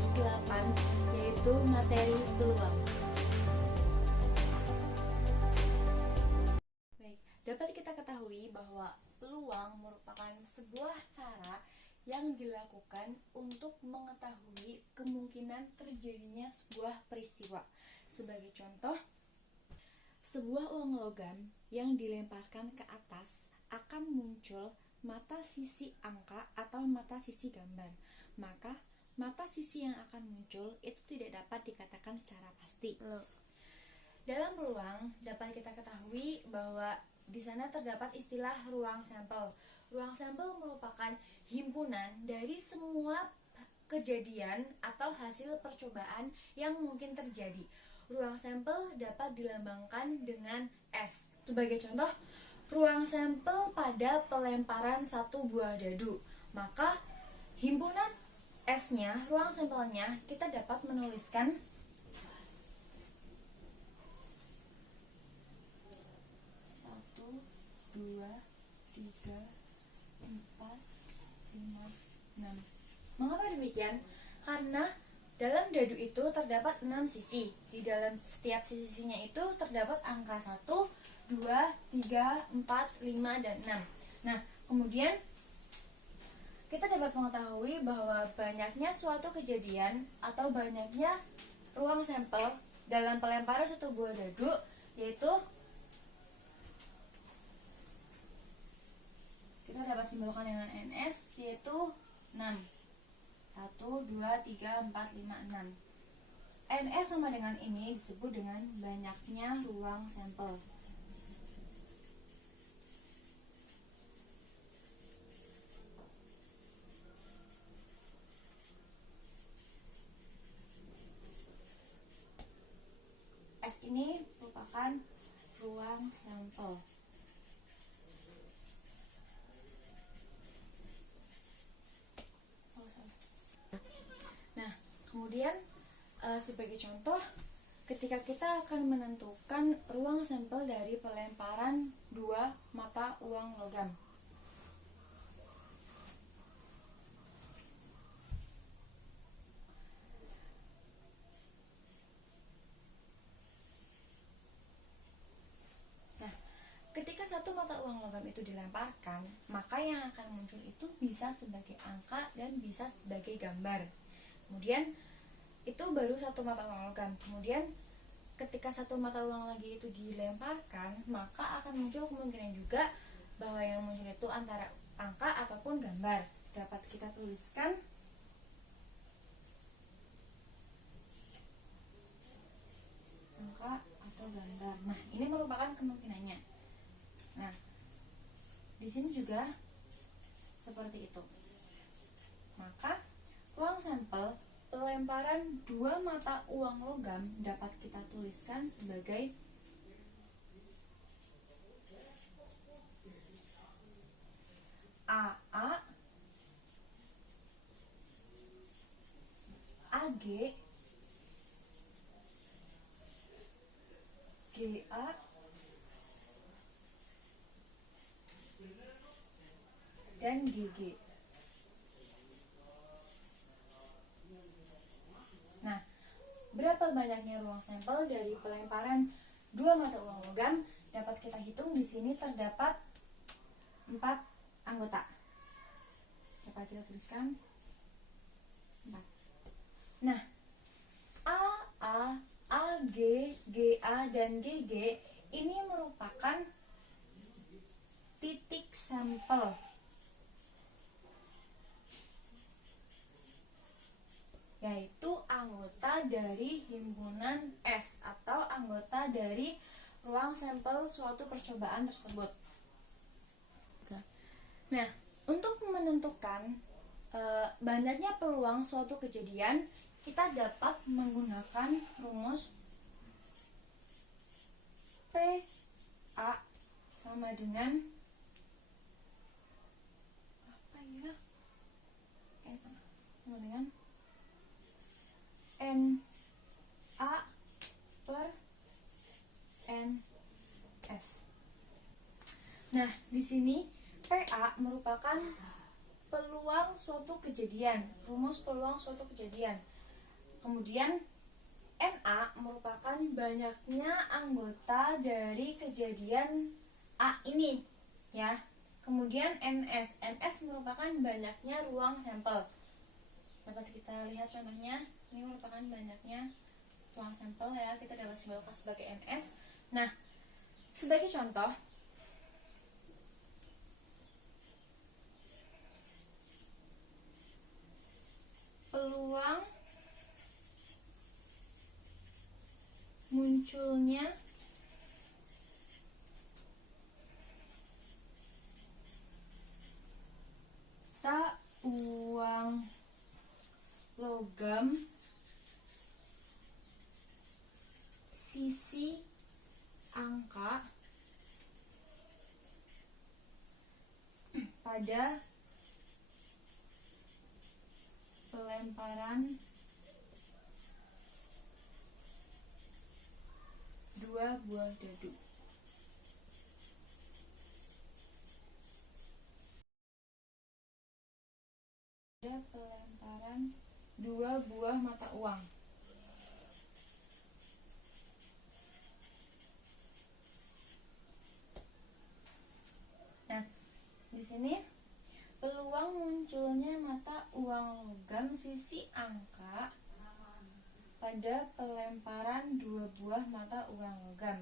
kelas 8, yaitu materi peluang. Baik, dapat kita ketahui bahwa peluang merupakan sebuah cara yang dilakukan untuk mengetahui kemungkinan terjadinya sebuah peristiwa. Sebagai contoh, sebuah uang logam yang dilemparkan ke atas akan muncul mata sisi angka atau mata sisi gambar. Maka mata sisi yang akan muncul itu tidak dapat dikatakan secara pasti. Dalam peluang dapat kita ketahui bahwa di sana terdapat istilah ruang sampel. Ruang sampel merupakan himpunan dari semua kejadian atau hasil percobaan yang mungkin terjadi. Ruang sampel dapat dilambangkan dengan S. Sebagai contoh, ruang sampel pada pelemparan satu buah dadu. Maka himpunan S-nya, ruang sampelnya, kita dapat menuliskan 1, 2, 3, 4, 5, 6. Mengapa demikian? Karena dalam dadu itu terdapat 6 sisi. Di dalam setiap sisinya itu terdapat angka 1, 2, 3, 4, 5, dan 6. Nah, kemudian kita dapat mengetahui bahwa banyaknya suatu kejadian atau banyaknya ruang sampel dalam pelemparan satu buah dadu, yaitu kita dapat simbolkan dengan NS, yaitu 6. 1, 2, 3, 4, 5, 6. NS sama dengan ini disebut dengan banyaknya ruang sampel. S ini merupakan ruang sampel. Nah, kemudian sebagai contoh, ketika kita akan menentukan ruang sampel dari pelemparan dua mata uang logam. Ketika satu mata uang logam itu dilemparkan, maka yang akan muncul itu bisa sebagai angka dan bisa sebagai gambar. Kemudian itu baru satu mata uang logam. Kemudian ketika satu mata uang lagi itu dilemparkan, maka akan muncul kemungkinan juga bahwa yang muncul itu antara angka ataupun gambar. Dapat kita tuliskan angka atau gambar. Nah, ini merupakan kemungkinannya. Nah, di sini juga seperti itu. Maka, ruang sampel pelemparan dua mata uang logam dapat kita tuliskan sebagai AA, AG, GA, dan GG. Nah, berapa banyaknya ruang sampel dari pelemparan dua mata uang logam dapat kita hitung. Di sini terdapat 4 anggota. Dapat kita tuliskan 4. Nah, AA, AG, GA, dan GG ini merupakan titik sampel. Yaitu anggota dari himpunan S atau anggota dari ruang sampel suatu percobaan tersebut. Nah, untuk menentukan banyaknya peluang suatu kejadian, kita dapat menggunakan rumus PA sama dengan sama dengan NA per NS. Nah, di sini PA merupakan peluang suatu kejadian, rumus peluang suatu kejadian. Kemudian Na merupakan banyaknya anggota dari kejadian A ini, ya. Kemudian Ns merupakan banyaknya ruang sampel. Dapat kita lihat contohnya, ini merupakan banyaknya ruang sampel, ya. Kita dapat simbolkan sebagai Ns. Nah, sebagai contoh, peluang munculnya mata uang logam sisi angka pada pelemparan 2 buah dadu. Pada pelemparan 2 buah mata uang. Nah, di sini peluang munculnya mata uang logam sisi angka pada pelemparan 2 buah mata uang logam.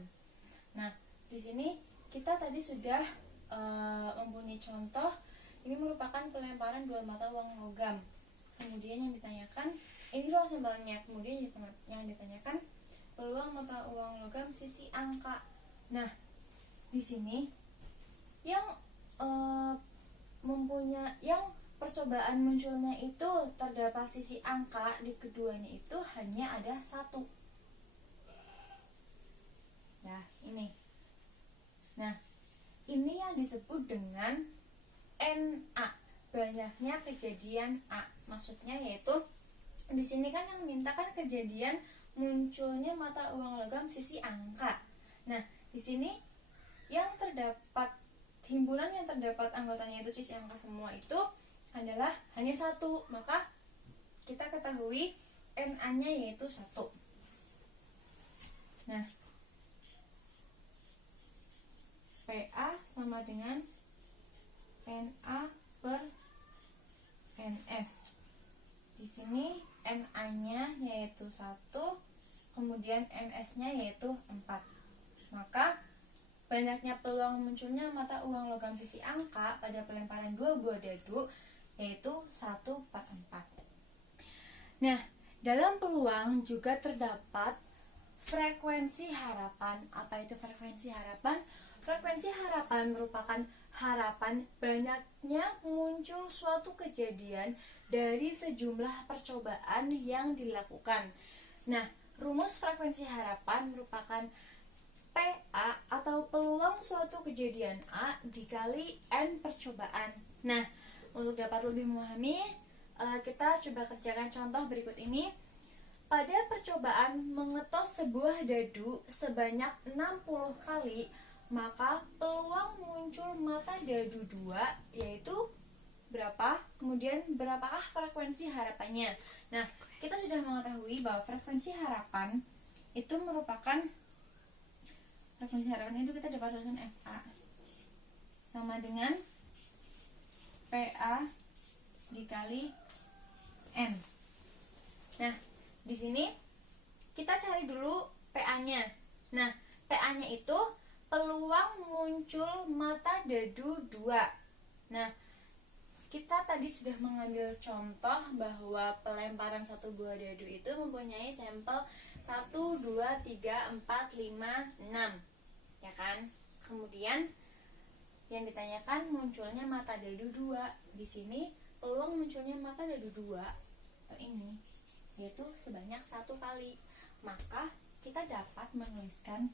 Nah, di sini kita tadi sudah mempunyai contoh. Ini merupakan pelemparan 2 mata uang logam. Kemudian yang ditanyakan, ini ruang sampelnya. Kemudian yang ditanyakan peluang mata uang logam sisi angka. Nah, di sini yang yang percobaan munculnya itu terdapat sisi angka di keduanya itu hanya ada 1. Nah, ini. Nah, ini yang disebut dengan Na, banyaknya kejadian A. Maksudnya yaitu di sini kan yang minta kan kejadian munculnya mata uang logam sisi angka. Nah, di sini yang terdapat himpunan yang terdapat anggotanya itu sisi angka semua itu adalah hanya 1. Maka kita ketahui Na-nya yaitu 1. Nah, PA sama dengan Na per Ns. Di sini Na-nya yaitu 1, kemudian Ns-nya yaitu 4. Maka banyaknya peluang munculnya mata uang logam sisi angka pada pelemparan 2 buah dadu yaitu 1/4. Nah, dalam peluang juga terdapat frekuensi harapan. Apa itu frekuensi harapan? Frekuensi harapan merupakan harapan banyaknya muncul suatu kejadian dari sejumlah percobaan yang dilakukan. Nah, rumus frekuensi harapan merupakan PA atau peluang suatu kejadian A dikali N percobaan. Nah, untuk dapat lebih memahami, kita coba kerjakan contoh berikut ini. Pada percobaan mengetos sebuah dadu sebanyak 60 kali, maka peluang muncul mata dadu 2 yaitu berapa? Kemudian berapakah frekuensi harapannya? Nah, kita sudah mengetahui bahwa frekuensi harapan itu merupakan itu kita dapat tulisan FA sama dengan PA dikali N. Nah, di sini kita cari dulu PA-nya. Nah, PA-nya itu peluang muncul mata dadu 2. Nah, kita tadi sudah mengambil contoh bahwa pelemparan 1 buah dadu itu mempunyai sampel 1, 2, 3, 4, 5, 6. Ya kan? Kemudian yang ditanyakan munculnya mata dadu 2. Di sini peluang munculnya mata dadu 2 atau ini yaitu sebanyak 1 kali. Maka kita dapat menuliskan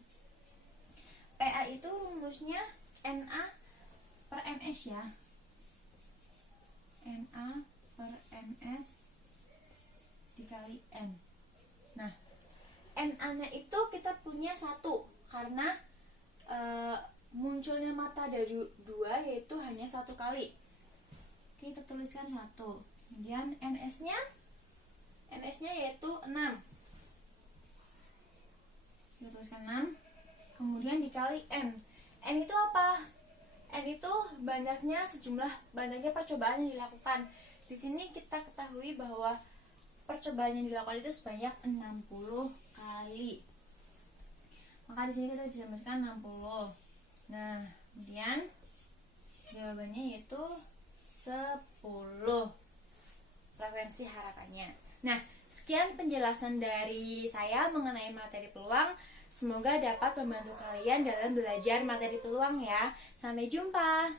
PA itu rumusnya Na per Ns, ya. Na per Ns dikali N. Nah, Na-nya itu kita punya 1 karena munculnya mata dari 2 yaitu hanya 1 kali. Kita tuliskan 1. Kemudian Ns-nya NS-nya yaitu 6. Kita tuliskan 6. Kemudian dikali N. N itu apa? N itu banyaknya percobaan yang dilakukan. Di sini kita ketahui bahwa percobaan yang dilakukan itu sebanyak 60 kali. Maka di sini kita bisa menuliskan 60. Nah, kemudian jawabannya yaitu 10 frekuensi harakannya. Nah, sekian penjelasan dari saya mengenai materi peluang. Semoga dapat membantu kalian dalam belajar materi peluang ya. Sampai jumpa.